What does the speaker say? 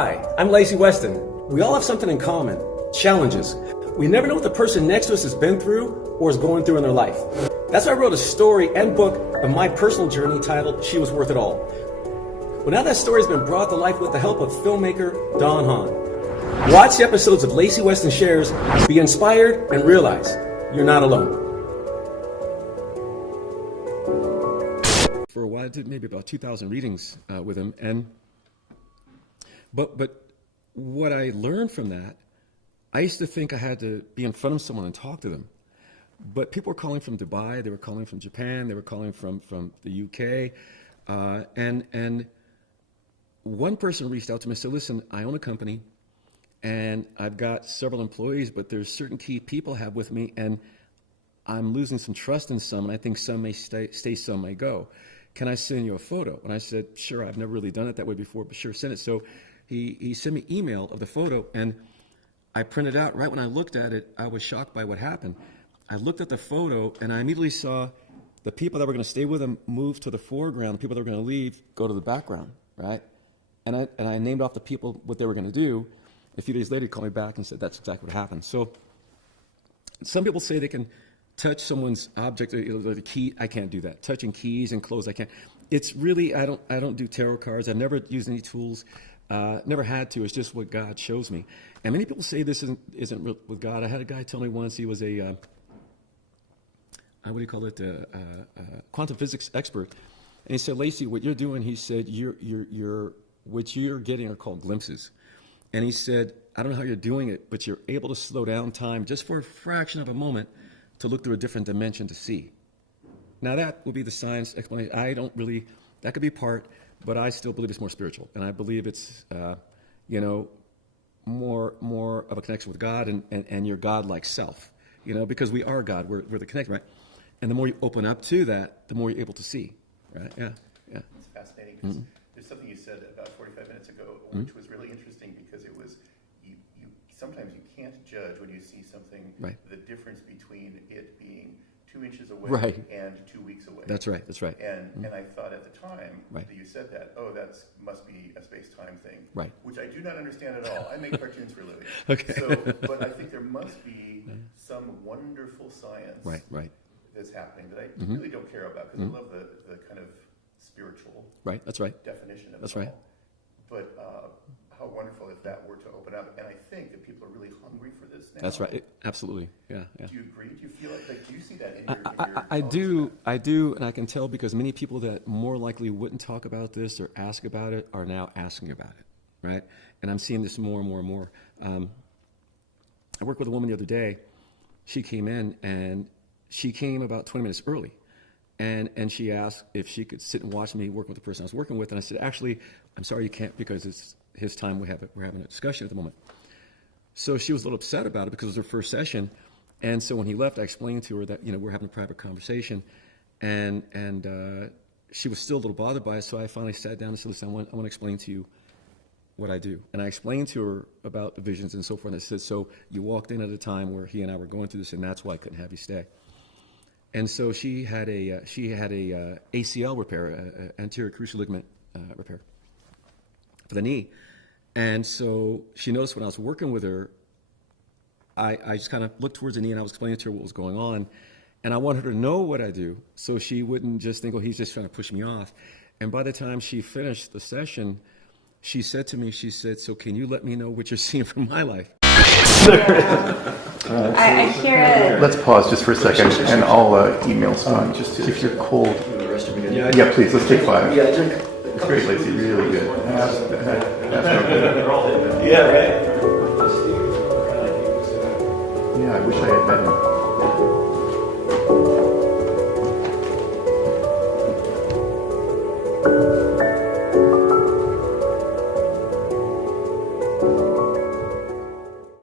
Hi, I'm Lacy Weston. We all have something in common, challenges. We never know what the person next to us has been through or is going through in their life. That's why I wrote a story and book of my personal journey titled She Was Worth It All. Well, now that story has been brought to life with the help of filmmaker Don Hahn. Watch the episodes of Lacy Weston Shares, be inspired, and realize you're not alone. For a while, I did maybe about 2,000 readings with him, But what I learned from that, I used to think I had to be in front of someone and talk to them. But people were calling from Dubai, they were calling from Japan, they were calling from the UK. And one person reached out to me and said, listen, I own a company and I've got several employees, but there's certain key people I have with me and I'm losing some trust in some, and I think some may stay, some may go. Can I send you a photo? And I said, sure, I've never really done it that way before, but sure, send it. So he sent me email of the photo, and I printed out. Right when I looked at it, I was shocked by what happened. I looked at the photo, and I immediately saw the people that were going to stay with him move to the foreground, the people that were going to leave go to the background, right? And I named off the people, what they were going to do. A few days later, he called me back and said that's exactly what happened. So some people say they can touch someone's object, or the key. I can't do that. Touching keys and clothes, I can't. It's really, I don't do tarot cards. I've never used any tools. Never had to. It's just what God shows me. And many people say this isn't with God. I had a guy tell me once he was a quantum physics expert, and he said, Lacy, what you're doing, he said, what you're getting are called glimpses. And he said, I don't know how you're doing it, but you're able to slow down time just for a fraction of a moment to look through a different dimension to see. Now that would be the science explanation. I don't really, that could be part, but I still believe it's more spiritual. And I believe it's, more of a connection with God and your God-like self, because we are God, we're the connection, right? And the more you open up to that, the more you're able to see, right? Yeah. It's fascinating because there's something you said about 45 minutes ago, which was really interesting because it was, you sometimes you can't judge when you see something, right, the difference between it being 2 inches away and 2 weeks away. That's right. And I thought at the time that you said that, must be a space-time thing, right, which I do not understand at all. I make cartoons for a living. Okay. So, but I think there must be some wonderful science that's happening that I really don't care about because I love the kind of spiritual definition of it all. But how wonderful if that were to open up. And I think that people are really hungry for this now. That's right. Absolutely. Yeah. Do you agree? Do you feel like do you see that in your I do, and I can tell because many people that more likely wouldn't talk about this or ask about it are now asking about it, right? And I'm seeing this more and more and more. I worked with a woman the other day. She came in, and she came about 20 minutes early. And she asked if she could sit and watch me working with the person I was working with. And I said, actually, I'm sorry you can't because it's his time. We're having a discussion at the moment. So she was a little upset about it because it was her first session. And so when he left, I explained to her that, we're having a private conversation. And she was still a little bothered by it. So I finally sat down and said, listen, I want to explain to you what I do. And I explained to her about the visions and so forth. And I said, so you walked in at a time where he and I were going through this, and that's why I couldn't have you stay. And so she had a ACL repair, anterior cruciate ligament repair for the knee. And so she noticed when I was working with her, I just kind of looked towards the knee and I was explaining to her what was going on. And I wanted her to know what I do so she wouldn't just think, oh, he's just trying to push me off. And by the time she finished the session, she said to me, so can you let me know what you're seeing from my life? I hear it. Let's pause just for a second, and I'll email Spawn. Just if you're cold. Yeah, please. Let's take 5. Yeah, drink. It's great, Lacy. Really good. Yeah, right. Yeah, I wish I had met him.